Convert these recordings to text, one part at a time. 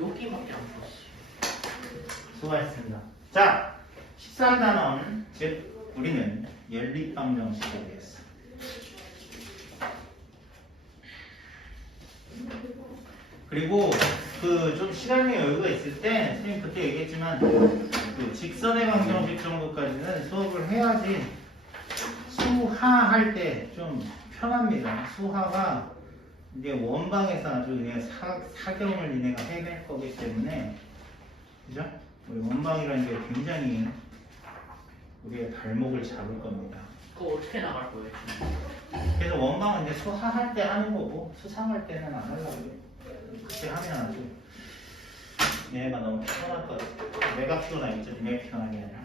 여기밖에 안 풀었어. 수고하셨습니다. 자, 13단원, 즉 우리는 연립방정식에 대해서 그리고 그 좀 시간의 여유가 있을 때 선생님 그때 얘기했지만 그 직선의 방정식 정도까지는 수업을 해야지 수하 할 때 좀 편합니다. 수하가 이제 원방에서 아주 그냥 사경을 니네가 해낼 거기 때문에 그죠? 우리 원방이라는 게 굉장히 우리의 발목을 잡을 겁니다. 그거 어떻게 나갈 거예요? 그래서 원방은 이제 수하할 때 하는 거고 수상할 때는 안 하려고 그렇게 하면 아주 얘가 너무 피곤할 거야. 내가 피곤하겠죠. 니네 피곤한 게 아니라.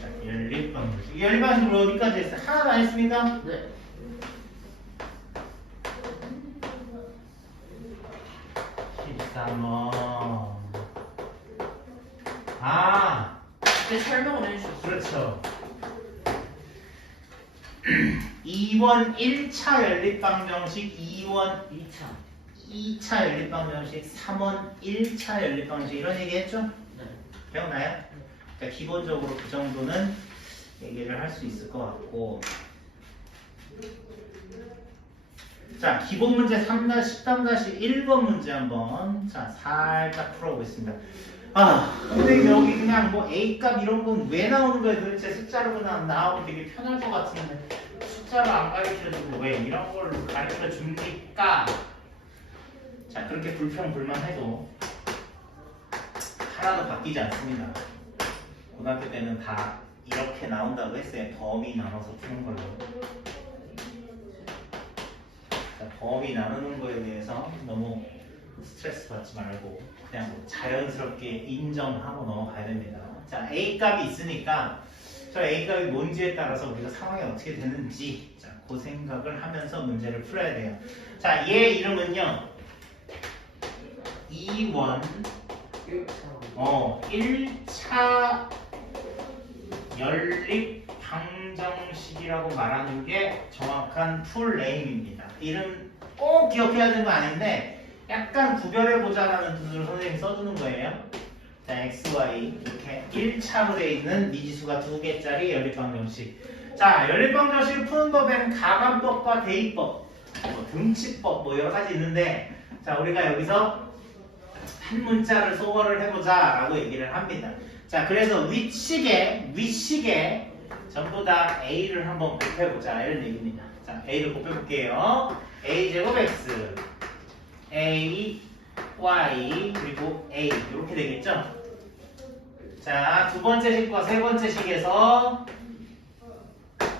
자, 연립방정식. 연립방정식으로 어디까지 했어요? 하나 다 했습니까? 네. 아, 그때 설명을 해주셨어요. 그렇죠. 2번 1차 연립방정식, 2번 2차 연립방정식, 3번 1차 연립방정식 이런 얘기 했죠? 네. 기억나요? 그러니까 기본적으로 그 정도는 얘기를 할 수 있을 것 같고 자, 기본 문제 13-1번 문제 한번 자 살짝 풀어보겠습니다. 아, 근데 여기 그냥 뭐 A값 이런 건 왜 나오는 거예요? 도대체 숫자로 그냥 나오면 되게 편할 것 같은데 숫자로 안 가르쳐주고 왜 이런 걸 가르쳐 줍니까? 자, 그렇게 불평불만해도 하나도 바뀌지 않습니다. 고등학교 때는 다 이렇게 나온다고 했어요. 범위 나눠서 푸는 걸로. 자, 범위 나누는 거에 대해서 너무 스트레스 받지 말고 그냥 뭐 자연스럽게 인정하고 넘어가야 됩니다. 자, A 값이 있으니까 저 A 값이 뭔지에 따라서 우리가 상황이 어떻게 되는지 자, 그 생각을 하면서 문제를 풀어야 돼요. 자, 얘 이름은요. 2원 1차 연립 방정식이라고 말하는 게 정확한 풀네임입니다. 이름 꼭 기억해야 되는 거 아닌데 약간 구별해보자라는 뜻으로 선생님이 써주는 거예요. 자, x, y 이렇게 1차로 되어 있는 미지수가 2개짜리 연립방정식. 자, 연립방정식을 푸는 법에는 가관법과 대입법, 뭐 등치법 뭐 여러 가지 있는데 자, 우리가 여기서 한 문자를 소거를 해보자 라고 얘기를 합니다. 자, 그래서 윗식에 전부 다 A를 한번 곱해보자 이런 얘기입니다. 자, A를 곱해볼게요. A제곱 X A Y 그리고 A 이렇게 되겠죠? 자, 두 번째 식과 세 번째 식에서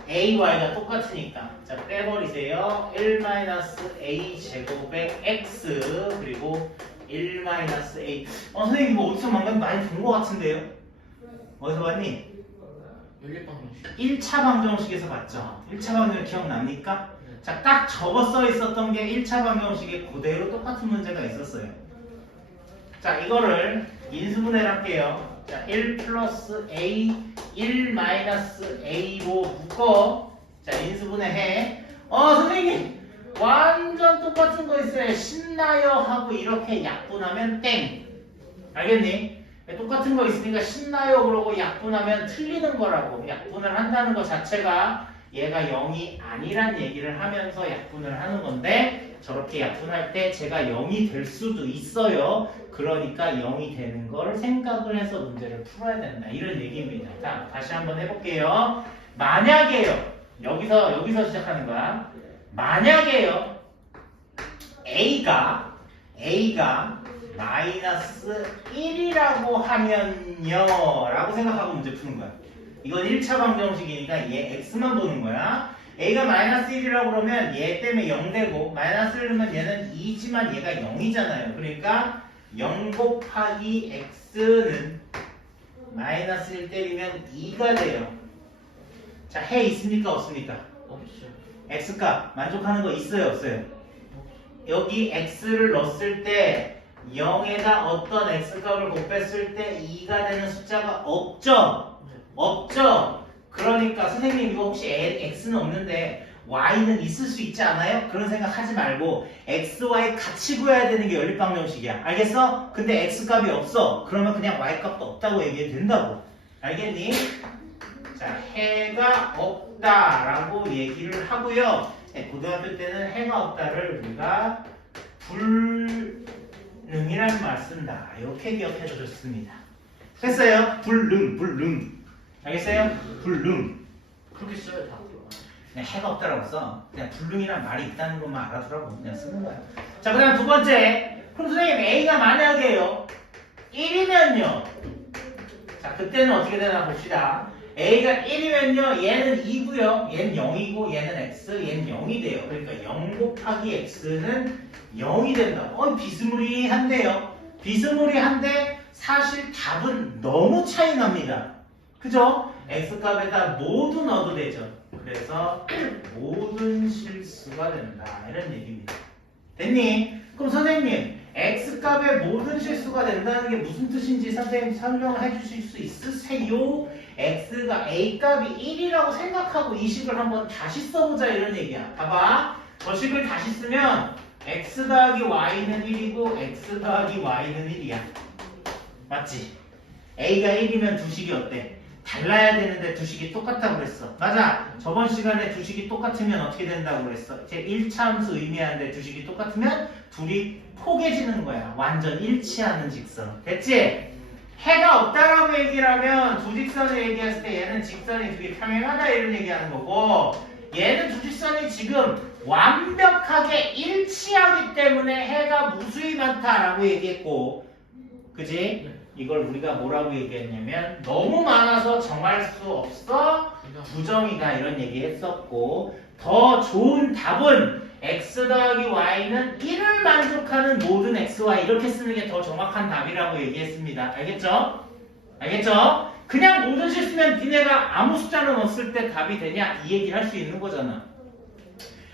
A, Y가 똑같으니까 자, 빼버리세요. 1-A 제곱의 X 그리고 1-A 선생님 이거 어디서 많이 본 것 같은데요? 어디서 봤니? 연립방정식. 1차 방정식에서 봤죠? 1차 방정식 기억납니까? 자, 딱 적어 써 있었던 게 1차 방정식에 그대로 똑같은 문제가 있었어요. 자, 이거를 인수분해를 할게요. 자, 1 플러스 A, 1 마이너스 A로 묶어. 자, 인수분해해. 선생님! 완전 똑같은 거 있어요. 신나요? 하고 이렇게 약분하면 땡. 알겠니? 똑같은 거 있으니까 신나요? 그러고 약분하면 틀리는 거라고. 약분을 한다는 것 자체가 얘가 0이 아니란 얘기를 하면서 약분을 하는 건데 저렇게 약분할 때 제가 0이 될 수도 있어요. 그러니까 0이 되는 걸 생각을 해서 문제를 풀어야 된다. 이런 얘기입니다. 자, 다시 한번 해볼게요. 만약에요. 여기서 시작하는 거야. 만약에요. A가 마이너스 1이라고 하면요 라고 생각하고 문제 푸는 거야. 이건 1차 방정식이니까 얘 x만 보는 거야. A가 마이너스 1이라고 그러면 얘 때문에 0 되고 마이너스 1이면 얘는 2지만 얘가 0이잖아요. 그러니까 0 곱하기 x는 마이너스 1 때리면 2가 돼요. 자, 해 있습니까? 없습니까? 없죠. x값 만족하는 거 있어요? 없어요? 여기 x를 넣었을 때 0에다 어떤 x값을 곱했을 때 2가 되는 숫자가 없죠? 없죠? 그러니까 선생님 이거 혹시 x는 없는데 y는 있을 수 있지 않아요? 그런 생각 하지 말고 x, y 같이 구해야 되는 게 연립방정식이야. 알겠어? 근데 x 값이 없어. 그러면 그냥 y 값도 없다고 얘기해도 된다고. 알겠니? 자, 해가 없다라고 얘기를 하고요. 고등학교 때는 해가 없다를 우리가 불능이라는 말 쓴다. 이렇게 기억해 주셨습니다. 됐어요? 불능. 알겠어요? 불능. 그렇게 써야 다. 그냥 해가 없다라고 써. 그냥 불능이란 말이 있다는 것만 알아두라고 그냥 쓰는 거야. 자, 그 다음 두 번째. 그럼 선생님 A가 만약에요 1이면요. 자, 그때는 어떻게 되나 봅시다. A가 1이면요. 얘는 2고요. 얘는 0이고 얘는 X, 얘는 0이 돼요. 그러니까 0 곱하기 X는 0이 된다. 비스무리한데요. 비스무리한데 사실 답은 너무 차이 납니다. 그죠? X값에다 모두 넣어도 되죠. 그래서 모든 실수가 된다. 이런 얘기입니다. 됐니? 그럼 선생님 X값의 모든 실수가 된다는 게 무슨 뜻인지 선생님 설명을 해주실 수 있으세요? X가 A값이 1이라고 생각하고 이 식을 한번 다시 써보자 이런 얘기야. 봐봐. 저 식을 다시 쓰면 X 더하기 Y는 1이고 X 더하기 Y는 1이야. 맞지? A가 1이면 두 식이 어때? 달라야 되는데 두 식이 똑같다고 그랬어. 맞아. 저번 시간에 두 식이 똑같으면 어떻게 된다고 그랬어? 제 1차 함수 의미하는데 두 식이 똑같으면 둘이 포개지는 거야. 완전 일치하는 직선. 됐지? 해가 없다라고 얘기를 하면 두 직선을 얘기했을 때 얘는 직선이 되게 평행하다 이런 얘기하는 거고 얘는 두 직선이 지금 완벽하게 일치하기 때문에 해가 무수히 많다라고 얘기했고 그지? 이걸 우리가 뭐라고 얘기했냐면 너무 많아서 정할 수 없어 부정이다 이런 얘기 했었고 더 좋은 답은 x 더하기 y는 1을 만족하는 모든 xy 이렇게 쓰는 게 더 정확한 답이라고 얘기했습니다. 알겠죠? 알겠죠? 그냥 모든 실수면 니네가 아무 숫자를 넣었을 때 답이 되냐 이 얘기를 할 수 있는 거잖아.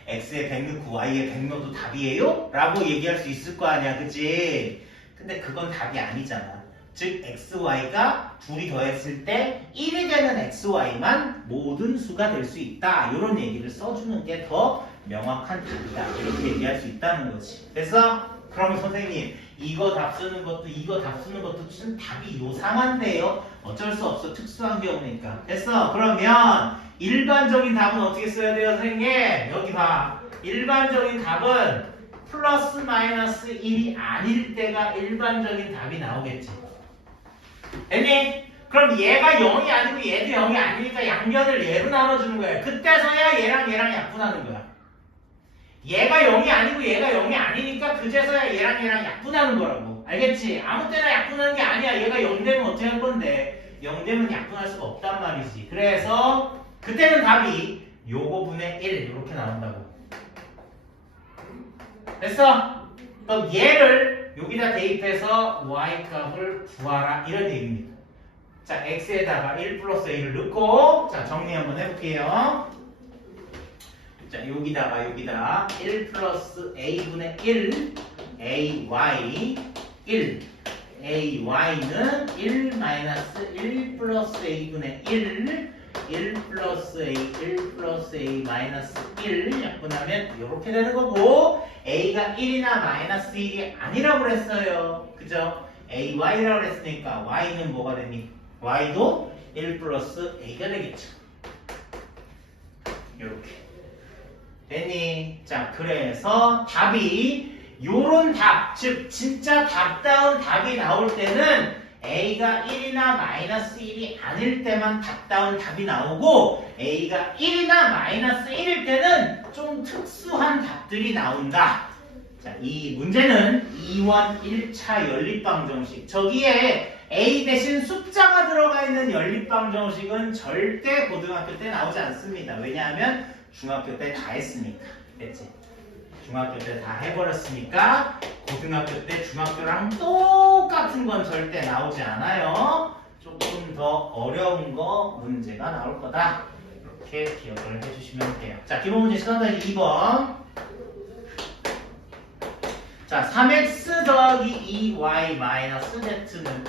x에 100 넣고 y에 100 넣어도 답이에요? 라고 얘기할 수 있을 거 아니야 그치? 근데 그건 답이 아니잖아. 즉 xy가 둘이 더했을 때 1이 되는 xy만 모든 수가 될 수 있다. 이런 얘기를 써주는 게 더 명확한 답이다. 이렇게 얘기할 수 있다는 거지. 됐어? 그러면 선생님 이거 답 쓰는 것도 이거 답 쓰는 것도 좀 답이 요상한데요? 어쩔 수 없어. 특수한 경우니까. 됐어? 그러면 일반적인 답은 어떻게 써야 돼요 선생님? 여기 봐. 일반적인 답은 플러스 마이너스 1이 아닐 때가 일반적인 답이 나오겠지. 됐니? 그럼 얘가 0이 아니고 얘도 0이 아니니까 양변을 얘로 나눠주는 거야. 그때서야 얘랑 약분하는 거야. 얘가 0이 아니고 얘가 0이 아니니까 그제서야 얘랑 약분하는 거라고. 알겠지? 아무 때나 약분하는 게 아니야. 얘가 0 되면 어떻게 할 건데 0 되면 약분할 수가 없단 말이지. 그래서 그때는 답이 요거 분의 1 이렇게 나온다고. 됐어? 그럼 얘를 여기다 대입해서 y값을 구하라 이런 얘기입니다. 자, x에다가 1 플러스 a를 넣고 자 정리 한번 해볼게요. 자 여기다가 1 플러스 a분의 1 ay 1 ay는 1 마이너스 1 플러스 a분의 1 플러스 a 마이너스 1 약분하면 이렇게 되는 거고 a가 1이나 마이너스 1이 아니라고 그랬어요. 그죠? ay라고 그랬으니까 y는 뭐가 되니? y도 1 플러스 a가 되겠죠. 이렇게 됐니? 자 그래서 답이 요런 답, 즉 진짜 답다운 답이 나올 때는 a가 1이나 마이너스 1이 아닐 때만 답다운 답이 나오고 a가 1이나 마이너스 1일 때는 좀 특수한 답들이 나온다. 자, 이 문제는 2원 1차 연립방정식. 저기에 a 대신 숫자가 들어가 있는 연립방정식은 절대 고등학교 때 나오지 않습니다. 왜냐하면 중학교 때 다 했으니까. 됐지? 중학교 때 다 해버렸으니까 고등학교 때 중학교랑 똑같은 건 절대 나오지 않아요. 조금 더 어려운 거 문제가 나올 거다. 이렇게 기억을 해주시면 돼요. 자, 기본 문제 시간까지 2번. 자, 3x 더하기 2y 마이너스 z는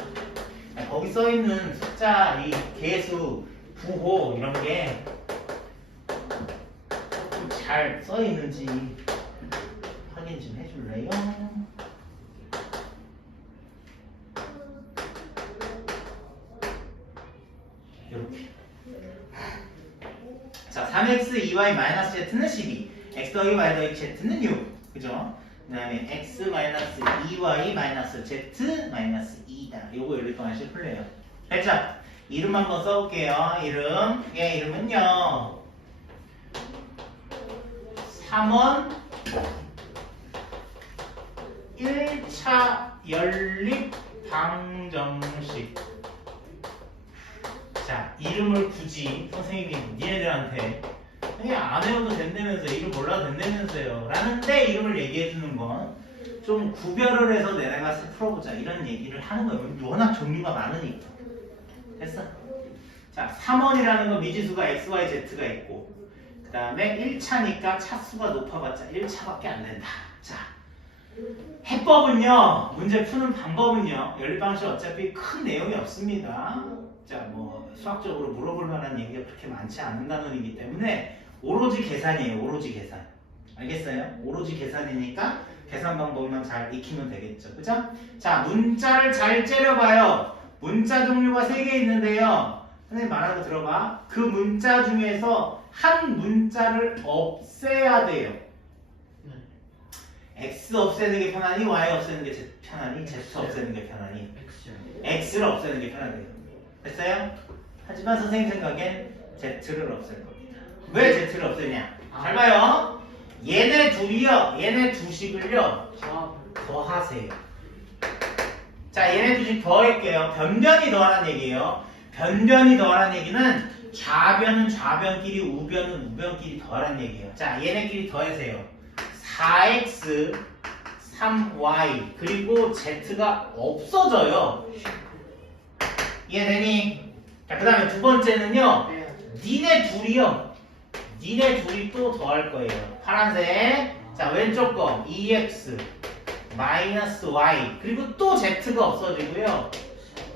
거기 써있는 숫자, 이 개수, 부호 이런 게 잘 써 있는지 확인 좀 해줄래요? 이렇게. 자, 3x 2y 마이너스 z는 12, x 더하기 y 더하기 z는 6, 그죠? 그 다음에 x 마이너스 2y 마이너스 z 마이너스 2다. 요거 연립방식 풀려요. 됐죠? 이름 한번 써볼게요. 이름. 얘 이름은요. 3원 1차 연립 방정식. 자, 이름을 굳이 선생님이 니네들한테 그냥 안 외워도 된다면서 이름 몰라도 된다면서요 라는데 이름을 얘기해주는 건 좀 구별을 해서 내려가서 풀어보자 이런 얘기를 하는 거예요. 워낙 종류가 많으니까. 됐어? 자, 3원이라는 건 미지수가 x, y, z가 있고 그 다음에 1차니까 차수가 높아봤자 1차밖에 안 된다. 자, 해법은요, 문제 푸는 방법은요, 연립방식 어차피 큰 내용이 없습니다. 자, 뭐 수학적으로 물어볼 만한 얘기가 그렇게 많지 않은 단원이기 때문에 오로지 계산이에요. 오로지 계산. 알겠어요? 오로지 계산이니까 계산 방법만 잘 익히면 되겠죠. 그죠? 자, 문자를 잘 째려봐요. 문자 종류가 3개 있는데요. 선생님 말하는 거 들어봐. 그 문자 중에서 한 문자를 없애야 돼요. X 없애는 게 편하니 Y 없애는 게 편하니 Z 없애는 게 편하니 X를 없애는 게 편하대요. 됐어요? 하지만 선생님 생각엔 Z를 없앨 겁니다. 왜 Z를 없애냐? 잘 봐요. 얘네 둘이요. 얘네 두식을요. 더하세요. 자, 얘네 두식 더할게요. 변변이 더하라는 얘기예요. 변변이 더하라는 얘기는 좌변은 좌변끼리 우변은 우변끼리 더하라는 얘기예요. 자, 얘네끼리 더하세요. 4x 3y 그리고 z가 없어져요. 이해되니? 자, 그 다음에 두 번째는요. 니네 둘이 또 더할 거예요. 파란색. 자, 왼쪽 거 2x 마이너스 y 그리고 또 z가 없어지고요.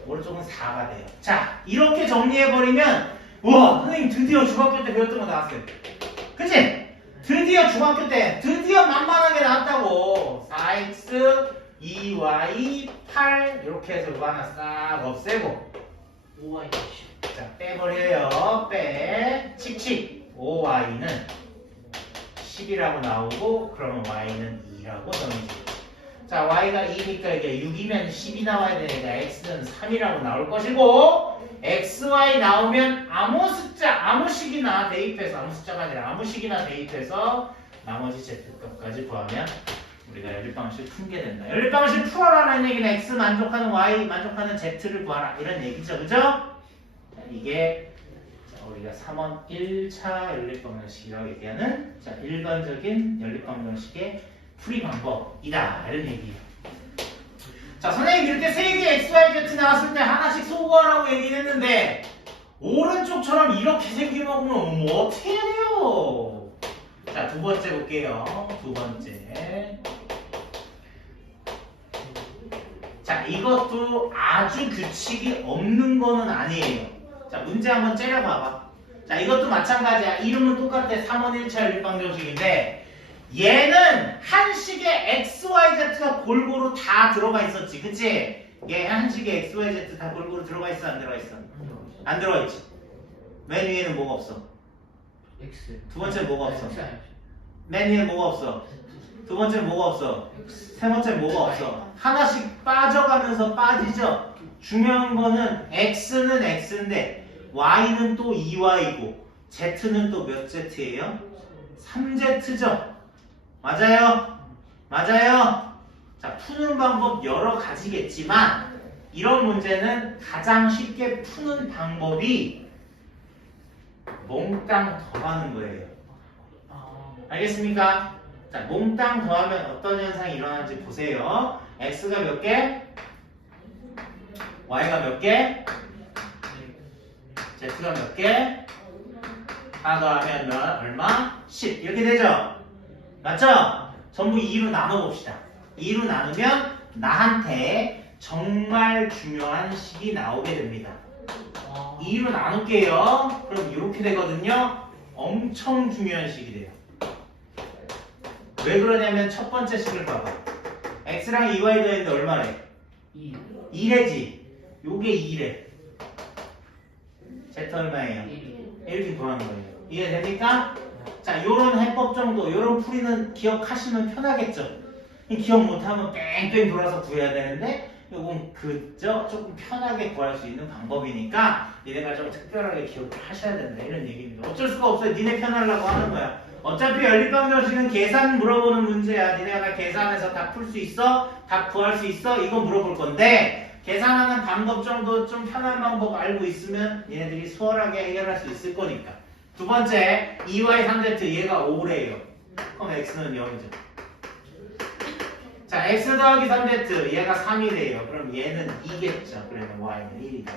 오른쪽은 4가 돼요. 자, 이렇게 정리해버리면 우와, 선생님 드디어 중학교 때 배웠던 거 나왔어요. 그치? 드디어 중학교 때 드디어 만만하게 나왔다고. 4x 2y 8 이렇게 해서 이거 하나 싹 없애고 5y 자, 빼버려요. 빼. 칙칙. 5y는 10이라고 나오고 그러면 y는 2라고 정해지죠. 자, y가 2니까 이게 6이면 10이 나와야 되니까 x는 3이라고 나올 것이고 xy 나오면 아무 숫자, 아무 식이나 대입해서 아무 숫자가 아니라 아무 식이나 대입해서 나머지 z값까지 구하면 우리가 연립방식 풀게 된다. 연립방식 풀어라는 얘기는 x 만족하는 y 만족하는 z를 구하라 이런 얘기죠. 그죠? 자, 이게 우리가 3원 1차 연립방정식이라고 얘기하는 자, 일반적인 연립방정식의 풀이 방법이다 이런 얘기예요. 자, 선생님 이렇게 3개 x, y, z 나왔을 때 하나씩 소거하라고 얘기를 했는데 오른쪽처럼 이렇게 생기면 뭐 어떻게 해야 돼요? 자, 두 번째 볼게요. 두 번째. 자, 이것도 아주 규칙이 없는 거는 아니에요. 자, 문제 한번 째려봐봐. 자, 이것도 마찬가지야. 이름은 똑같아. 3원 1차 연립방정식인데 얘는 한 식에 x, y, z가 골고루 다 들어가 있었지. 그치? 얘 한 식에 x, y, z 다 골고루 들어가 있어? 안 들어가 있어? 안 들어가 있지. 맨 위에는 뭐가 없어? x 두 번째는 뭐가 없어? x 아니지. 맨 위에는 뭐가 없어? 두 번째는 뭐가 없어? 세 번째는 뭐가 없어? 하나씩 빠져가면서 빠지죠? 중요한 거는 x는 x인데 y는 또 2y고 z는 또 몇 z예요? 3z죠? 맞아요? 맞아요? 자, 푸는 방법 여러 가지겠지만 이런 문제는 가장 쉽게 푸는 방법이 몽땅 더하는 거예요. 알겠습니까? 자, 몽땅 더하면 어떤 현상이 일어나는지 보세요. x가 몇 개? y가 몇 개? z가 몇 개? 다 더하면 얼마? 10 이렇게 되죠? 맞죠? 전부 2로 나눠봅시다. 2로 나누면 나한테 정말 중요한 식이 나오게 됩니다. 2로 나눌게요. 그럼 이렇게 되거든요. 엄청 중요한 식이 돼요. 왜 그러냐면 첫 번째 식을 봐봐. x랑 2y 더했는데 얼마래? 2. 2래지. 요게 2래. z 얼마예요? 1. 이렇게 구하는 거예요. 이해됩니까? 자, 요런 해법 정도, 요런 풀이는 기억하시면 편하겠죠? 기억 못하면 뺑뺑 돌아서 구해야 되는데 요건 그저 조금 편하게 구할 수 있는 방법이니까 니네가 좀 특별하게 기억을 하셔야 된다 이런 얘기입니다. 어쩔 수가 없어요. 니네 편하려고 하는 거야. 어차피 연립방정식은 계산 물어보는 문제야. 니네가 계산해서 답 풀 수 있어? 답 구할 수 있어? 이거 물어볼 건데 계산하는 방법 정도 좀 편한 방법 알고 있으면 니네들이 수월하게 해결할 수 있을 거니까. 두 번째 2y 3z 얘가 5래요. 그럼 x는 0이죠. 자, x 더하기 3z 얘가 3이래요. 그럼 얘는 2겠죠. 그러면 y는 1이다.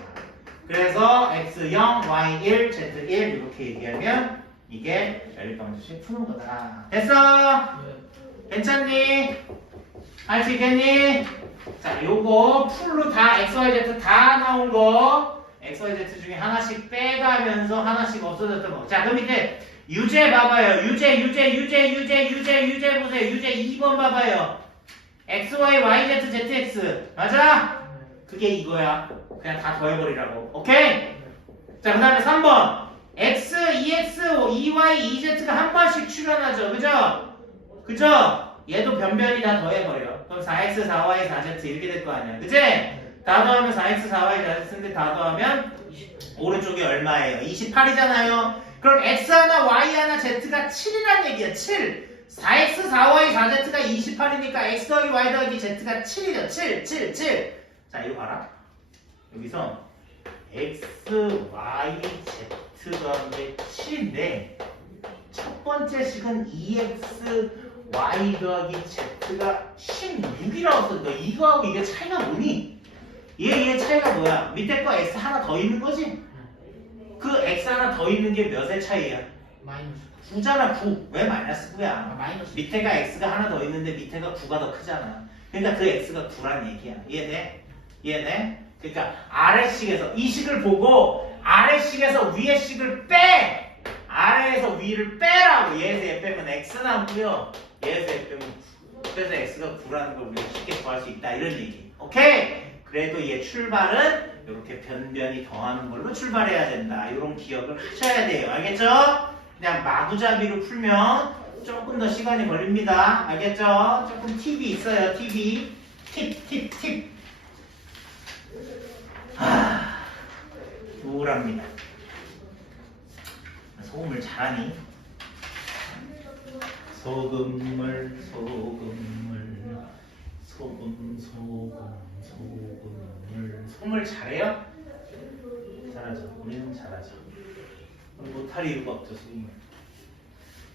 그래서 x 0, y 1, z 1 이렇게 얘기하면 이게 연립방정식 푸는 거다. 됐어? 괜찮니? 할 수 있겠니? 자, 요거 풀로 다 x, y, z 다 나온 거 x, y, z 중에 하나씩 빼가면서 하나씩 없어졌던 거. 자, 그럼 밑에 유제 봐봐요. 유제 보세요. 유제 2번 봐봐요. x, y, y, z, z, x 맞아? 그게 이거야. 그냥 다 더해버리라고. 오케이? 자, 그 다음에 3번 x, 2x, 2y, 2z가 한 번씩 출현하죠. 그죠? 그죠? 얘도 변변히 다 더해버려. 그럼 4x, 4y, 4z 이렇게 될 거 아니야. 그치? 다 더하면 4x, 4y, 4z인데 다 더하면 오른쪽이 얼마예요? 28이잖아요. 그럼 x 하나, y 하나, z가 7이란 얘기야. 7. 4x, 4y, 4z가 28이니까 x 더하기 y 더하기 z가 7이죠. 7. 자, 이거 봐라. 여기서 x, y, z 더한 게 7인데 첫 번째 식은 2x, y 더하기 z가 16이라고 썼어. 이거하고 이게 차이가 뭐니? 얘 차이가 뭐야? 밑에 거 x 하나 더 있는 거지? 그 x 하나 더 있는 게 몇의 차이야? 마이너스 9잖아. 9. 왜 마이너스 9야? 마이너스 밑에가 x가 하나 더 있는데 밑에가 9가 더 크잖아. 그러니까 그 x가 9란 얘기야. 이해돼? 이해돼? 그러니까 아래식에서 이 식을 보고 아래식에서 위의 식을 빼! 아래에서 위를 빼라고. 얘에서 얘 빼면 x 나오고요. 얘에서 얘 빼면 9. 그래서 x가 9라는 걸 우리가 쉽게 구할 수 있다. 이런 얘기. 오케이? 그래도 얘 출발은 이렇게 변변히 더하는 걸로 출발해야 된다. 이런 기억을 하셔야 돼요. 알겠죠? 그냥 마구잡이로 풀면 조금 더 시간이 걸립니다. 알겠죠? 조금 팁이 있어요. 팁이. 팁. 우울합니다. 소금을 잘하니? 소금을 소금을 잘해요? 잘하죠. 우리는 잘하죠. 못할 이유가 없죠. 소금을.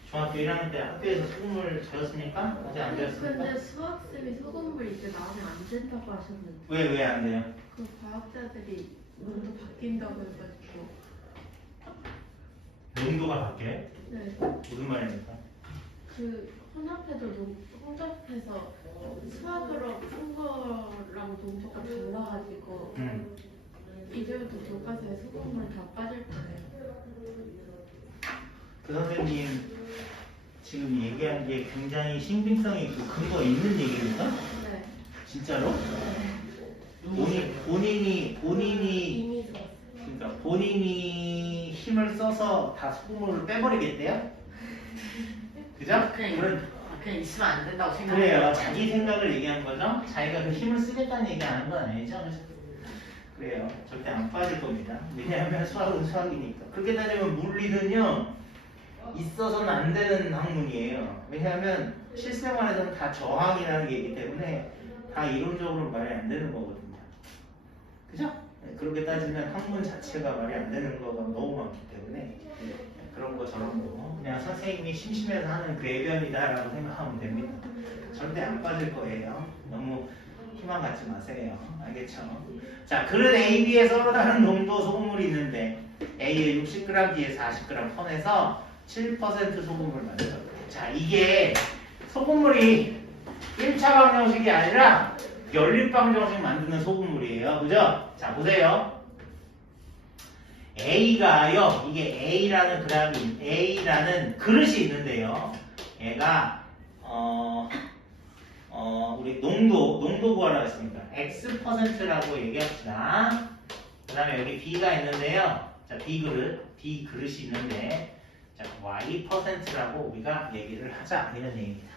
중학교 1학년 때 학교에서 소금을 배웠습니까? 아직 안 배웠습니까? 근데 수학쌤이 소금물 이제 나오면 안 된다고 하셨는데 왜 안 돼요? 그 과학자들이 논도 바뀐다고 해가지고 농도가 바뀌어요? 네, 무슨 말입니까? 그 혼합해도 혼합해서 수학으로 푼 거랑 농도가 달라가지고 이제부터 교과서에 소금물 다 빠질 거예요. 그 선생님 지금 얘기한 게 굉장히 신빙성이 있고 근거 있는 얘기입니까? 네. 진짜로? 본인이 이미 줬어요. 그러니까 본인이 힘을 써서 다 소금물을 빼버리겠대요? 그죠? 그냥 있으면 안 된다고 생각해요. 그래요. 자기 생각을 얘기한 거죠. 자기가 그 힘을 쓰겠다는 얘기 안 한 건 아니죠. 그래요. 절대 안 빠질 겁니다. 왜냐하면 수학은 수학이니까. 그렇게 따지면 물리는요. 있어서는 안 되는 학문이에요. 왜냐하면 실생활에서는 다 저항이라는 게 있기 때문에 다 이론적으로 말이 안 되는 거거든요. 그죠? 그렇게 따지면 학문 자체가 말이 안 되는 거가 너무 많기 때문에 그런 거 저런 거 그냥 선생님이 심심해서 하는 궤변이다라고 생각하면 됩니다. 절대 안 빠질 거예요. 너무 희망 갖지 마세요. 알겠죠? 자, 그릇 A, B에 서로 다른 농도 소금물이 있는데 A에 60g, B에 40g 퍼내서 7% 소금물 만들어요. 자, 이게 소금물이 1차 방정식이 아니라 연립방정식 만드는 소금물이에요. 그죠? 자, 보세요. A가요. 이게 A라는 그램이 A라는 그릇이 있는데요. 얘가 우리 농도 구하라 했습니다. X%라고 얘기합시다. 그 다음에 여기 B가 있는데요. 자, B 그릇이 있는데, 자, Y%라고 우리가 얘기를 하자. 이런 얘기입니다.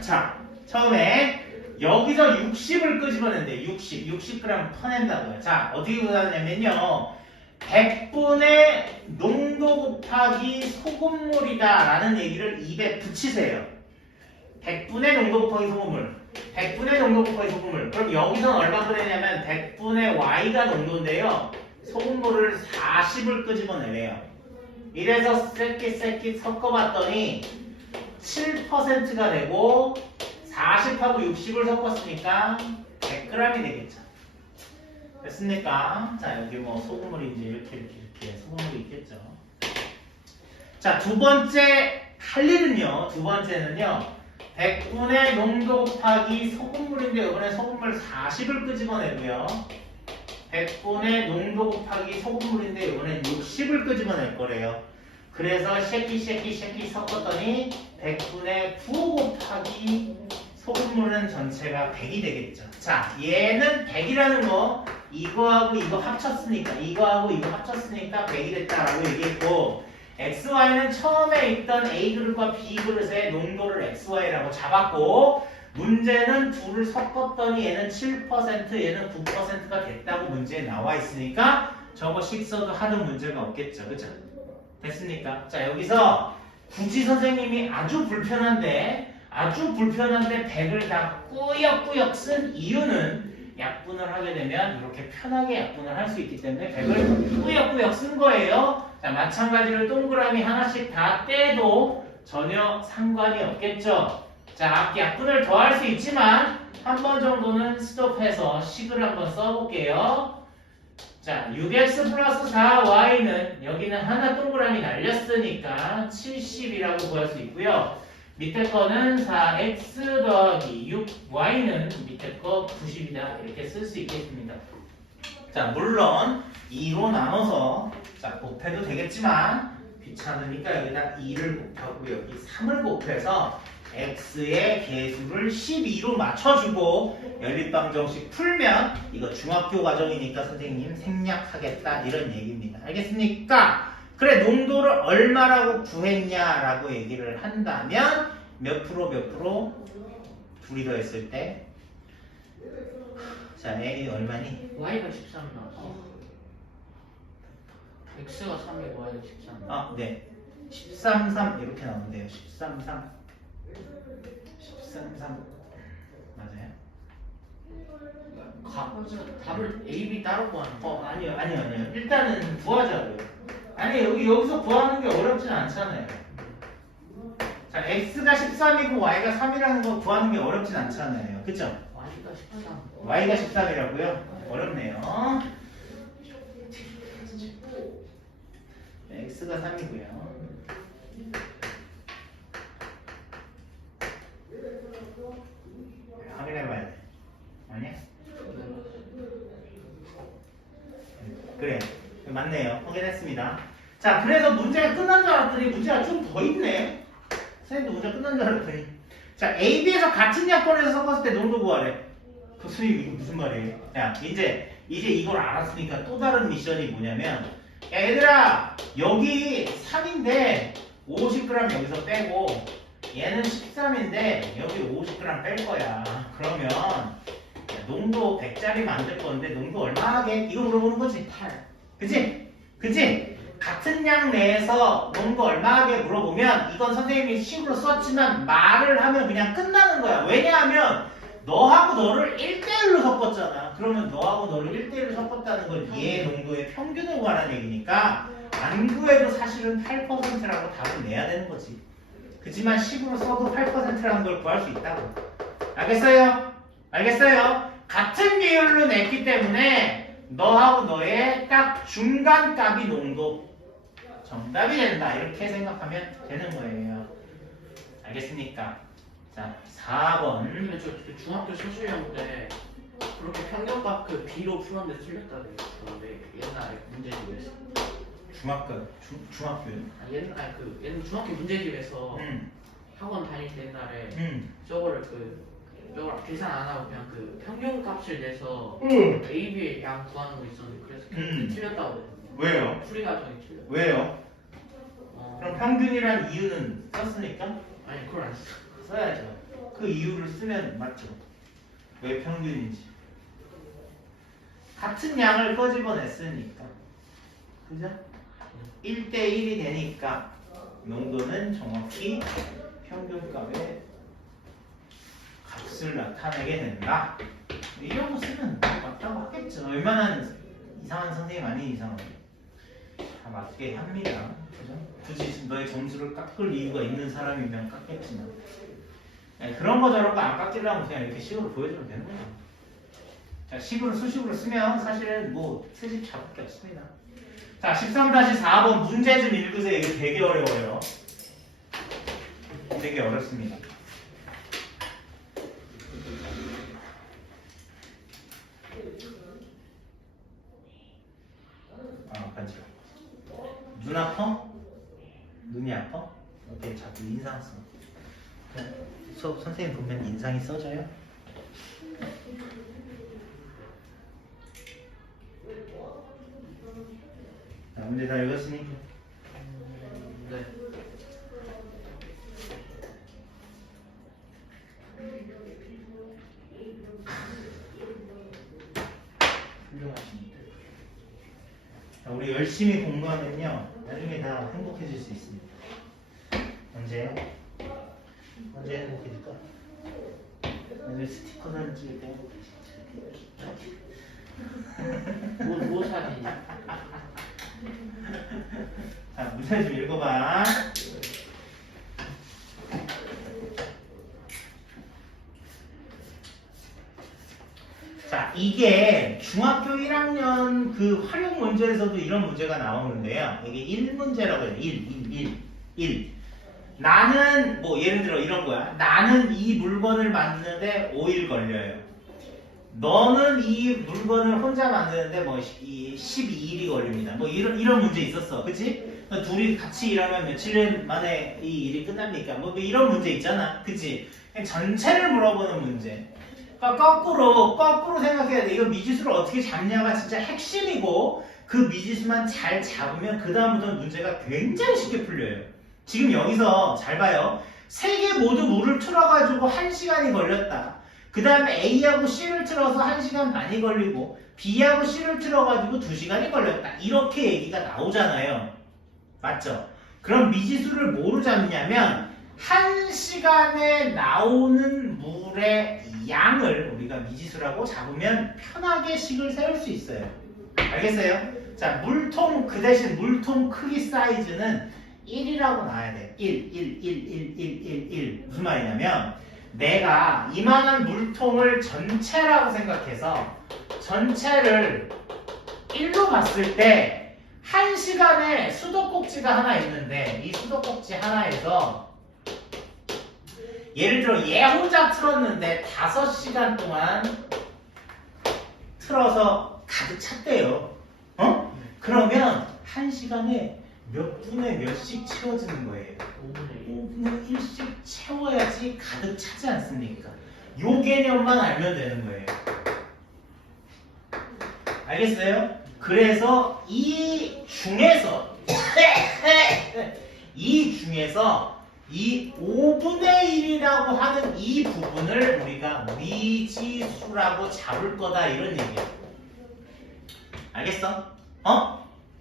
자, 처음에 여기서 60을 끄집어낸대. 60g 퍼낸다고요. 자, 어떻게 구하냐면요. 100분의 농도 곱하기 소금물이다 라는 얘기를 입에 붙이세요. 100분의 농도 곱하기 소금물. 100분의 농도 곱하기 소금물. 그럼 여기서는 얼마 끄내냐면 100분의 Y가 농도인데요. 소금물을 40을 끄집어내래요. 이래서 새끼 섞어봤더니 7%가 되고 40하고 60을 섞었으니까 100g이 되겠죠. 됐습니까? 자, 여기 뭐 소금물인지 이렇게 소금물이 있겠죠. 자, 두 번째 할 일은요. 두 번째는요. 100분의 농도 곱하기 소금물인데 이번에 소금물 40을 끄집어내고요. 100분의 농도 곱하기 소금물인데 이번엔 60을 끄집어낼 거래요. 그래서 쉐키 섞었더니 100분의 9 곱하기 소금물은 전체가 100이 되겠죠. 자, 얘는 100이라는 거 이거하고 이거 합쳤으니까 100이 됐다라고 얘기했고, XY는 처음에 있던 A그릇과 B그릇의 농도를 XY라고 잡았고, 문제는 둘을 섞었더니 얘는 7% 얘는 9%가 됐다고 문제에 나와 있으니까 저거씩 써도 하는 문제가 없겠죠. 그죠? 됐습니까? 자, 여기서 굳이 선생님이 아주 불편한데 100을 다 꾸역꾸역 쓴 이유는 약분을 하게 되면 이렇게 편하게 약분을 할 수 있기 때문에 100을 꾸역꾸역 쓴 거예요. 자, 마찬가지로 동그라미 하나씩 다 떼도 전혀 상관이 없겠죠. 자, 약분을 더 할 수 있지만 한 번 정도는 스톱해서 식을 한번 써볼게요. 자, 6x 플러스 4y는 여기는 하나 동그라미 날렸으니까 70이라고 구할 수 있고요. 밑에 거는 4x 더하기 6y는 밑에 거 90이다 이렇게 쓸 수 있겠습니다. 자, 물론 2로 나눠서 자, 곱해도 되겠지만 귀찮으니까 여기다 2를 곱하고 여기 3을 곱해서 x의 개수를 12로 맞춰주고 연립방정식 풀면 이거 중학교 과정이니까 선생님 생략하겠다 이런 얘기입니다. 알겠습니까? 그래, 농도를 얼마라고 구했냐라고 얘기를 한다면 몇 프로 둘이 더했을 때 자, A 얼마니? Y가 13 나왔어. X가 3이고 Y가 13. 아, 네. 13, 이렇게 나오는데요. 13, 맞아요? 답을 A, B 따로 구하는 거. 아니요. 일단은 구하자고요. 아니, 여기서 구하는 게 어렵진 않잖아요. 자, X가 13이고 Y가 3이라는 거 구하는 게 어렵진 않잖아요. 그쵸? Y가 13. Y가 13이라고요? 어렵네요. X가 3이고요. 확인해봐야 돼. 아니야? 그래. 맞네요. 확인했습니다. 자, 그래서 문제가 끝난 줄 알았더니 문제가 좀 더 있네. 선생님도 문제가 끝난 줄 알았더니. 자, A, B에서 같은 약분에서 섞었을 때 농도 구하래. 그 선생님 이거 무슨 말이에요? 야, 이제 이걸 알았으니까 또 다른 미션이 뭐냐면, 야, 얘들아, 여기 3인데 50g 여기서 빼고 얘는 13인데 여기 50g 뺄 거야. 그러면 야, 농도 100짜리 만들 건데 농도 얼마 하게? 이거 물어보는 거지. 8. 그치? 같은 양 내에서 농도 얼마 하게 물어보면 이건 선생님이 식으로 썼지만 말을 하면 그냥 끝나는 거야. 왜냐하면 너하고 너를 1대1로 섞었잖아. 그러면 너하고 너를 1대1로 섞었다는 건 얘 농도의 평균을 구하는 얘기니까 안 구해도 사실은 8%라고 답을 내야 되는 거지. 그치만 식으로 써도 8%라는 걸 구할 수 있다고. 알겠어요? 같은 비율로 냈기 때문에 너하고 너의 딱 중간 값이 농도 정답이 된다. 이렇게 생각하면 되는 거예요. 알겠습니까? 자, 4번. 근데 저 중학교 수시형 때 그렇게 평균값 그 B로 풀었는데 틀렸다고 했었는데 옛날에 문제 중에서 중학교요? 얘는 중학교 문제집에서 응. 학원 다닐 때 옛날에 응. 저거를 계산 안 하고 그냥 그 평균 값을 내서 응. A, B의 양 구하는 거 있었는데 그래서 틀렸다고 왜요? 풀이 과정이 틀려. 왜요? 어, 그럼 평균이란 이유는 썼으니까 아니 그걸 안 써. 써야죠. 그 이유를 쓰면 맞죠. 왜 평균인지. 같은 양을 꺼집어냈으니까. 그죠? 1대1이 되니까 농도는 정확히 평균값의 값을 나타내게 된다. 이런 거 쓰면 맞다고 하겠죠. 얼마나 이상한 선생님 아닌 이상은 다 맞게 합니다. 그죠? 굳이 너의 점수를 깎을 이유가 있는 사람이면 깎겠지만 그런 거 저런 거 안 깎이려면 그냥 이렇게 식으로 보여주면 되는 거야. 자, 식으로 수식으로 쓰면 사실은 뭐 수식 잡을 게 없습니다. 자, 13-4번 문제 좀 읽으세요. 이거 되게 어려워요. 되게 어렵습니다. 간지러워. 눈 아파? 눈이 아파? 어떻게 자꾸 인상 써? 수업 선생님 보면 인상이 써져요? 자, 문제 다 읽었으니? 네. 훌륭하십니다. 자, 우리 열심히 공부하면요 나중에 다 행복해질 수 있습니다. 언제요? 언제 행복해질까? 나중에 스티커 사진 찍을 때 행복해질까? 뭐 사진이야? 자, 문제 좀 읽어봐. 자, 이게 중학교 1학년 그 활용 문제에서도 이런 문제가 나오는데요. 이게 1문제라고 해요. 1. 나는 뭐 예를 들어 이런 거야. 나는 이 물건을 만드는데 5일 걸려요. 너는 이 물건을 혼자 만드는데 뭐 12일이 걸립니다. 뭐 이런 문제 있었어. 그치? 둘이 같이 일하면 며칠 만에 이 일이 끝납니까? 뭐 이런 문제 있잖아. 그치? 그냥 전체를 물어보는 문제. 그러니까 거꾸로 생각해야 돼. 이거 미지수를 어떻게 잡냐가 진짜 핵심이고 그 미지수만 잘 잡으면 그 다음부터는 문제가 굉장히 쉽게 풀려요. 지금 여기서 잘 봐요. 세 개 모두 물을 틀어가지고 1시간이 걸렸다. 그 다음에 A하고 C를 틀어서 1시간 반이 걸리고 B하고 C를 틀어가지고 2시간이 걸렸다. 이렇게 얘기가 나오잖아요. 맞죠? 그럼 미지수를 뭐로 잡냐면 1시간에 나오는 물의 양을 우리가 미지수라고 잡으면 편하게 식을 세울 수 있어요. 알겠어요? 자, 물통 그 대신 물통 크기 사이즈는 1이라고 놔야 돼. 1. 무슨 말이냐면 내가 이만한 물통을 전체라고 생각해서 전체를 1로 봤을 때 1시간에 수도꼭지가 하나 있는데 이 수도꼭지 하나에서 예를 들어 얘 혼자 틀었는데 5시간 동안 틀어서 가득 찼대요. 그러면 1시간에 몇 분에 몇씩 채워지는 거예요? 5분의 1씩 채워야지 가득 차지 않습니까? 요 개념만 알면 되는 거예요. 알겠어요? 그래서 이 중에서 이 5분의 1이라고 하는 이 부분을 우리가 미지수라고 잡을 거다 이런 얘기야. 알겠어?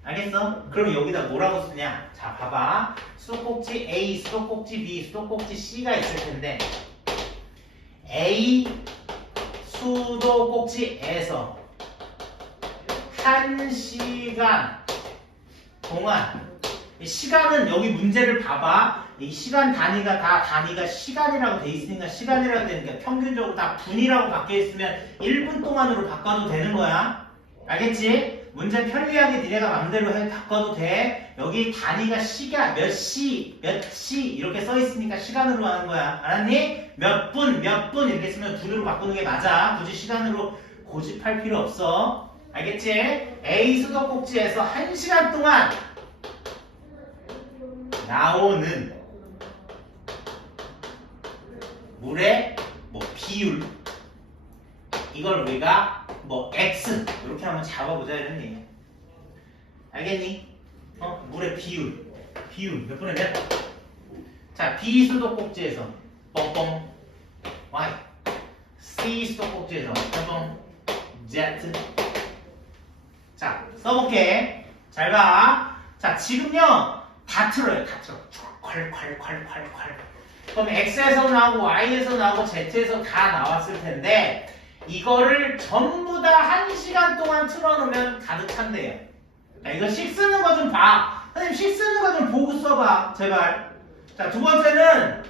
알겠어? 그럼 여기다 뭐라고 쓰냐? 자, 봐봐. 수도꼭지 A, 수도꼭지 B, 수도꼭지 C가 있을 텐데 A 수도꼭지에서 1시간 동안 시간은 여기 문제를 봐봐. 이 시간 단위가 다 단위가 시간이라고 돼 있으니까 시간이라고 되니까 평균적으로 다 분이라고 바뀌어 있으면 1분 동안으로 바꿔도 되는 거야. 알겠지? 문제 편리하게 니네가 맘대로 바꿔도 돼. 여기 단위가 시간, 몇 시 이렇게 써 있으니까 시간으로 하는 거야. 알았니? 몇 분 이렇게 쓰면 분으로 바꾸는 게 맞아. 굳이 시간으로 고집할 필요 없어. 알겠지? A 수도꼭지에서 1시간 동안 나오는 물의 뭐 비율 이걸 우리가 뭐 x 이렇게 한번 잡아보자 이런 얘기야. 알겠니? 물의 비율 몇 분의 몇? 자, B 수도꼭지에서 뻥뻥 Y, C 수도꼭지에서 뻥뻥 Z. 자, 써볼게. 잘 봐. 자, 지금요 다 틀어요. 다 틀어. 콸콸콸콸콸. 그럼 X에서 나오고 Y에서 나오고 Z에서 다 나왔을 텐데 이거를 전부 다 1시간 동안 틀어놓으면 가득 찬대요. 자, 이거 식 쓰는 거 좀 봐. 선생님 식 쓰는 거 좀 보고 써봐. 제발. 자, 두 번째는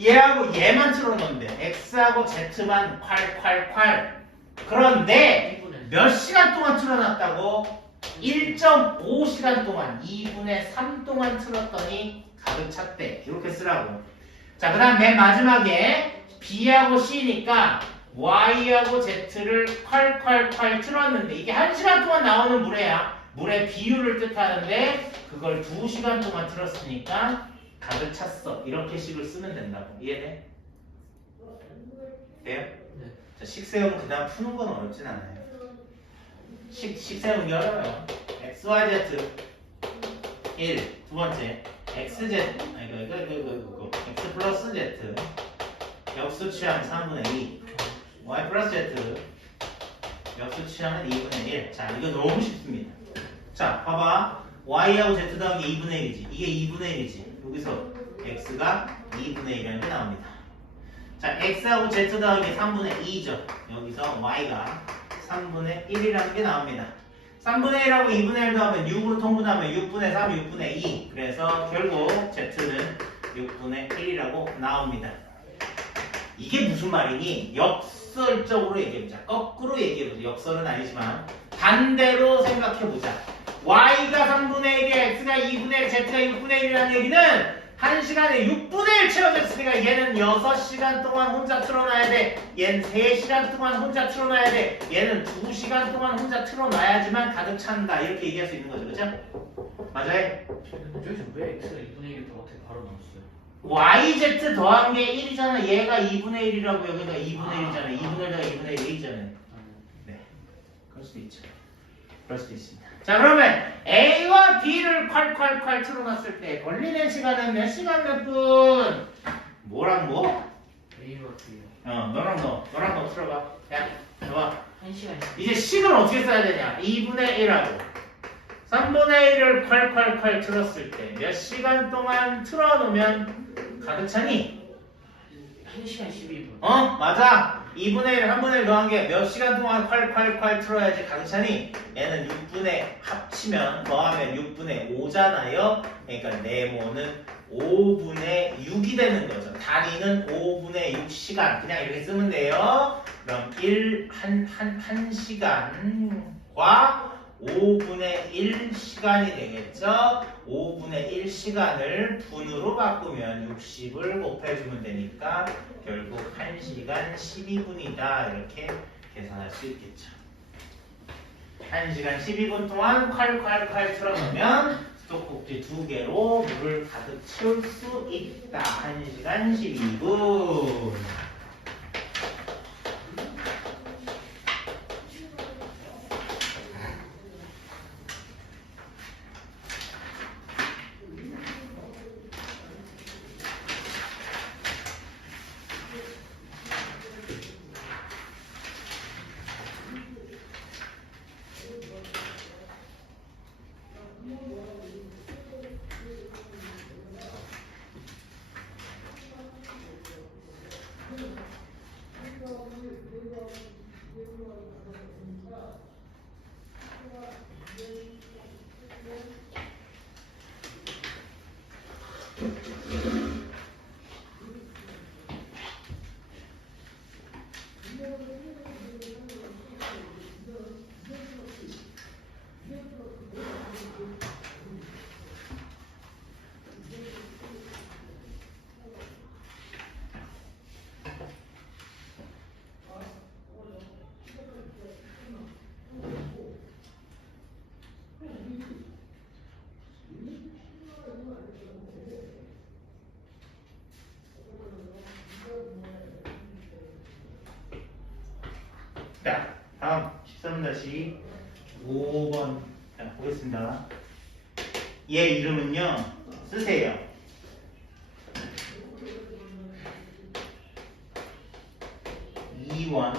얘하고 얘만 틀어놓으면 돼. X하고 Z만 콸콸콸. 그런데 몇 시간 동안 틀어놨다고? 1.5시간 동안 2분의 3 동안 틀었더니 가득 찼대. 이렇게 쓰라고. 자, 그 다음 맨 마지막에 B하고 C니까 Y하고 Z를 콸콸콸 틀었는데 이게 1시간 동안 나오는 물의 비율을 뜻하는데 그걸 2시간 동안 틀었으니까 가득 찼어. 이렇게 식을 쓰면 된다고. 이해돼? 돼요? 네. 자, 식세움 그 다음 푸는 건 어렵진 않아요. 식세움이 어려워요. XYZ 1. 두 번째 XZ 이거 X 플러스 Z 역수 취하면 3분의 2 Y 플러스 Z 역수 취하면 2분의 1. 자, 이거 너무 쉽습니다. 자, 봐봐. Y하고 Z 더하기 2분의 1이지. 이게 2분의 1이지. 여기서 X가 2분의 1이라는 게 나옵니다. 자, X하고 Z 더하기 3분의 2죠. 여기서 Y가 3분의 1이라는 게 나옵니다. 3분의 1하고 2분의 1 더하면 6으로 통분하면 6분의 3, 6분의 2. 그래서 결국 Z는 6분의 1이라고 나옵니다. 이게 무슨 말이니? 역설적으로 얘기해보자. 거꾸로 얘기해보자. 역설은 아니지만 반대로 생각해보자. Y가 3분의 1이야, X가 2분의 1, Z가 6분의 1이라는 얘기는 1시간에 6분의 1 채워졌으니까 얘는 6시간 동안 혼자 틀어놔야 돼. 얘는 3시간 동안 혼자 틀어놔야 돼. 얘는 2시간 동안 혼자 틀어놔야지만 가득 찬다. 이렇게 얘기할 수 있는 거죠. 그죠? 맞아요? 근데 저기서 왜 X가 2분의 1이 더 어떻게 바로 나왔어요? YZ 더한 게 1이잖아. 얘가 2분의 1이라고 여기가 2분의 1이잖아. 2분의 1가 2분의 1이잖아요. 네. 그럴 수도 있죠. 그럴 수도 있습니다. 자, 그러면 A와 B를 콸콸콸 틀어놨을 때 걸리는 시간은 몇 시간 몇 분? 뭐랑 뭐? A와 B요. 너랑 너 틀어봐. 야, 봐봐. 1시간 이제 식을 어떻게 써야 되냐? 2분의 1하고 3분의 1을 콸콸콸 틀었을 때 몇 시간 동안 틀어놓으면 가득 차니? 1시간 12분. 맞아. 2분의 1, 3분의 1 더한 게 몇 시간 동안 콸콸콸 틀어야지 가득 차니? 얘는 6분의 합치면 더하면 6분의 5잖아요. 그러니까 네모는 5분의 6이 되는 거죠. 단위는 5분의 6시간. 그냥 이렇게 쓰면 돼요. 그럼 1 시간과 5분의 1시간이 되겠죠? 5분의 1시간을 분으로 바꾸면 60을 곱해주면 되니까 결국 1시간 12분이다. 이렇게 계산할 수 있겠죠. 1시간 12분 동안 콸콸콸 틀어놓으면 수도꼭지 2개로 물을 가득 채울 수 있다. 1시간 12분. 자, 다음 13-5번 자, 보겠습니다. 얘 이름은요 쓰세요. 이원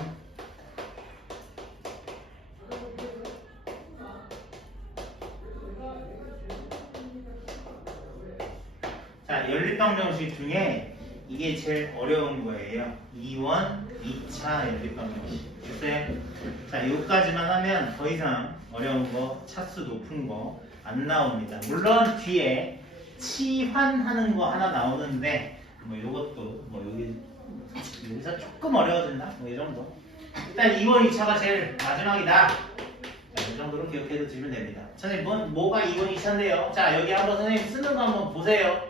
자, 연립방정식 중에 이게 제일 어려운 거예요. 2원 2차 연립방정식. 됐어요? 자, 요까지만 하면 더 이상 어려운 거, 차수 높은 거 안 나옵니다. 물론 뒤에 치환하는 거 하나 나오는데 뭐 요것도 뭐 여기서 조금 어려워진다. 뭐 이 정도. 일단 2원 2차가 제일 마지막이다. 자, 이 정도로 기억해 두시면 됩니다. 선생님 뭐가 2원 2차인데요? 자, 여기 한번 선생님 쓰는 거 한번 보세요.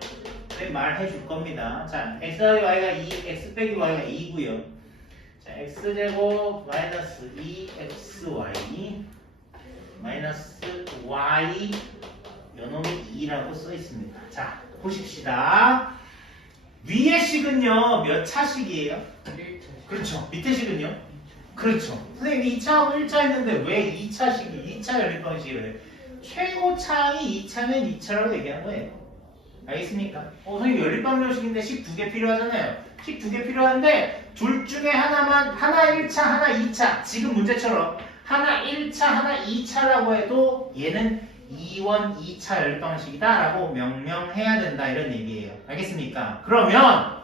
선생님 말해 줄 겁니다. 자, x 더하기 y가 2, x 빼기 y가 2고요. 자, x제곱 마이너스 2xy 마이너스 y 요놈이 2라고 써 있습니다. 자, 보십시다. 위의 식은요 몇 차식이에요? 1차. 그렇죠. 밑에 식은요? 그렇죠. 선생님 2차하고 1차 했는데 왜 2차식이 2차 연립방식이래? 요 최고차이 2차면 2차라고 얘기하는 거예요. 알겠습니까? 선생님 연립방정식인데 식 2개 필요하잖아요. 식 2개 필요한데 둘 중에 하나만 하나 1차 하나 2차 지금 문제처럼 하나 1차 하나 2차라고 해도 얘는 2원 2차 연립방식이다 라고 명명해야 된다 이런 얘기예요. 알겠습니까? 그러면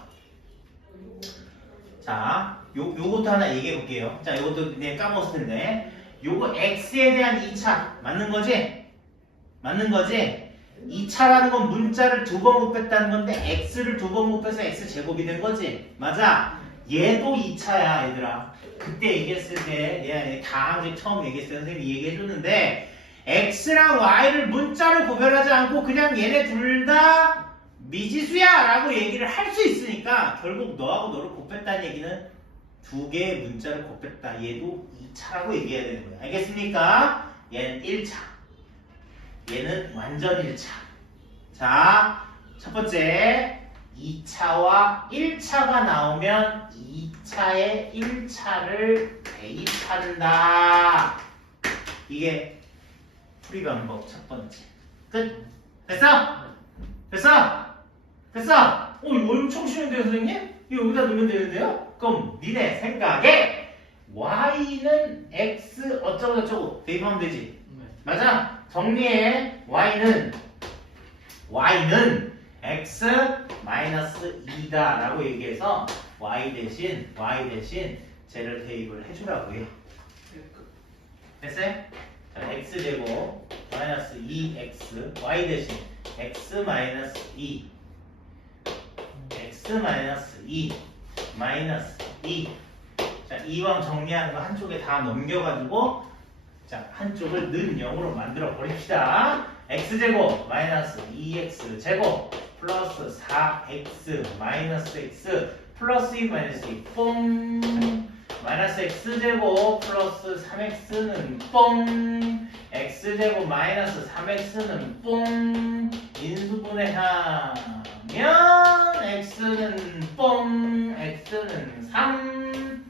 자 요것도 하나 얘기해 볼게요. 자 요것도 그냥 까먹었을 텐데 요거 x에 대한 2차 맞는 거지? 맞는 거지? 2차라는 건 문자를 2번 곱했다는 건데 x를 2번 곱해서 x제곱이 된 거지? 맞아? 얘도 2차야 얘들아. 그때 얘기했을 때 얘 다항식 처음 얘기했을 때 선생님이 얘기해줬는데 x랑 y를 문자로 구별하지 않고 그냥 얘네 둘 다 미지수야 라고 얘기를 할 수 있으니까 결국 너하고 너를 곱했다는 얘기는 두 개의 문자를 곱했다. 얘도 2차라고 얘기해야 되는 거야. 알겠습니까? 얘는 1차. 얘는 완전 1차. 자, 첫 번째 2차와 1차가 나오면 2차에 1차를 대입한다. 이게 풀이 방법 첫 번째. 끝. 됐어? 됐어? 됐어? 이거 엄청 쉬운데요, 선생님? 이거 여기다 넣으면 되는데요? 그럼 니네 생각에 y는 x 어쩌고저쩌고 대입하면 되지? 네. 맞아? 정리해. y는 x 마이너스 2다 라고 얘기해서 y 대신 쟤를 대입을 해주라고요. 됐어요? 자, x제곱 마이너스 2x y 대신 x 마이너스 2 x 마이너스 2 마이너스 2 자, 이왕 정리하는 거 한쪽에 다 넘겨가지고 자, 한쪽을 는 0으로 만들어 버립시다. x제곱 마이너스 2x 제곱 플러스 4x 마이너스 x 플러스 2 마이너스 2 뽕 마이너스 x제곱 플러스 3x는 뽕 x제곱 마이너스 3x는 뽕 인수분해하면 x는 뽕 x는 3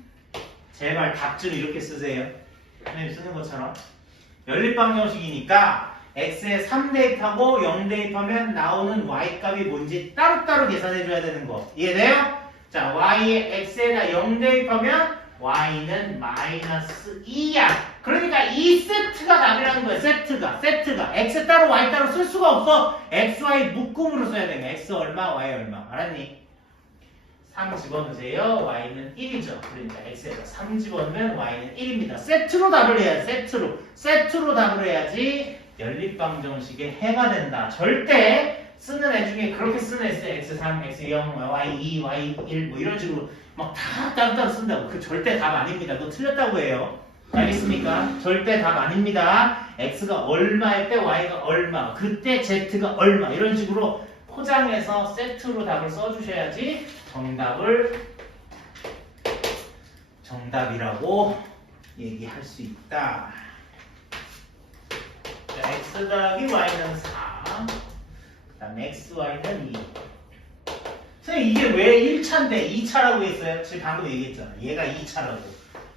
제발 답줄 이렇게 쓰세요. 선생님 쓰는 것처럼 연립방정식이니까 x에 3 대입하고 0 대입하면 나오는 y 값이 뭔지 따로따로 계산해줘야 되는 거 이해돼요? 자, y에 x에다 0 대입하면 y는 마이너스 2야. 그러니까 이 세트가 답이라는 거야. 세트가 x 따로 y 따로 쓸 수가 없어. x, y 묶음으로 써야 돼. x 얼마 y 얼마 알았니? 3 집어넣으세요. y는 1이죠. 그러니까 x에다 3 집어넣으면 y는 1입니다. 세트로 답을 해야지. 세트로 답을 해야지 연립방정식의 해가 된다. 절대 쓰는 애 중에 그렇게 쓰는 애 있어요. x3, x0, y2, y1 뭐 이런 식으로 막 다 따로따로 쓴다고. 그 절대 답 아닙니다. 그거 틀렸다고 해요. 알겠습니까? 절대 답 아닙니다. x가 얼마일 때 y가 얼마, 그때 z가 얼마 이런 식으로 포장해서 세트로 답을 써주셔야지 정답이라고 얘기할 수 있다. 자, x 더하기 y는 4, 그 다음에 x, y는 2. 선생님 이게 왜 1차인데 2차라고 했어요? 지금 방금 얘기했잖아. 얘가 2차라고.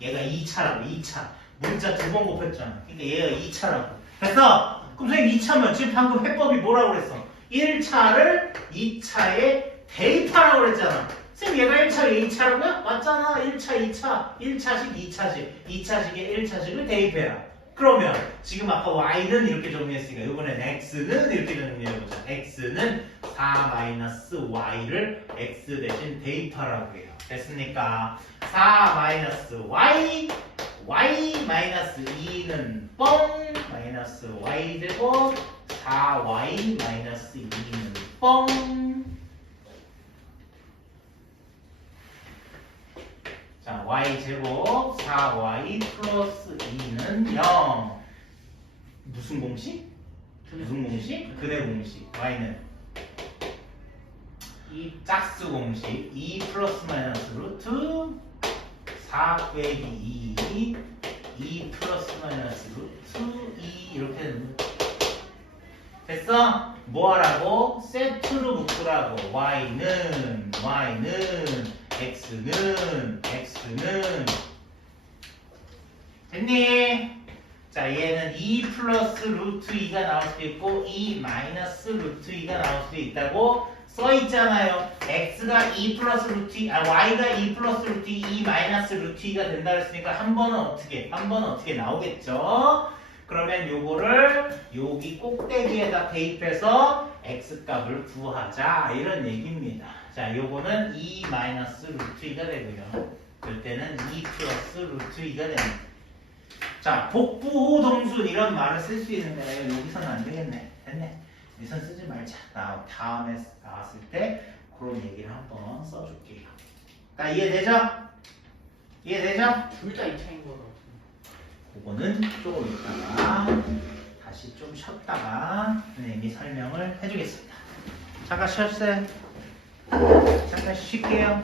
얘가 2차라고 2차. 문자 2번 곱했잖아. 그러니까 얘가 2차라고. 됐어? 그럼 선생님 2차면 지금 방금 해법이 뭐라고 그랬어? 1차를 2차에 대입하라고 그랬잖아. 선생님 얘가 1차, 2차라고요? 맞잖아. 1차, 2차, 1차식, 2차식, 2차식에 1차식을 대입해라. 그러면 지금 아까 y는 이렇게 정리했으니까 이번엔 x는 이렇게 정리해보자. x는 4-y를 x 대신 대입하라고 해요. 됐습니까? 4-y, y-2는 뻥, 마이너스 y 제곱 4y-2는 뻥. 자, y 제곱 4y 플러스 2는 0. 무슨 공식? 무슨 공식? 근의 공식. y는 이 짝수 공식 2 플러스 마이너스 루트 4 빼기 2 플러스 마이너스 루트 2 이렇게 되는 거야. 됐어? 뭐 하라고? 세트로 묶으라고. y는 x는 됐니? 자, 얘는 2 플러스 루트 2가 나올 수도 있고 2 마이너스 루트 2가 나올 수도 있다고 써 있잖아요. x가 2 플러스 루트 2, y가 2 플러스 루트 2 마이너스 루트 2가 된다 그랬으니까 한 번은 어떻게 나오겠죠? 그러면 요거를 여기 꼭대기에다 대입해서 x 값을 구하자 이런 얘기입니다. 자, 요거는 2 마이너스 루트 2가 되고요. 그때는 2 플러스 루트 2가 됩니다. 자, 복부호 동순 이런 말을 쓸 수 있는데 여기서는 안 되겠네. 됐네. 여기선 쓰지 말자. 다음에 나왔을 때 그런 얘기를 한번 써줄게요. 자, 이해되죠? 이해되죠? 둘 다 2차인 거는 어떻게? 그거는 조금 있다가 다시 좀 쉬었다가 선생님이 설명을 해주겠습니다. 잠깐 쉬었어요. 잠깐 쉴게요.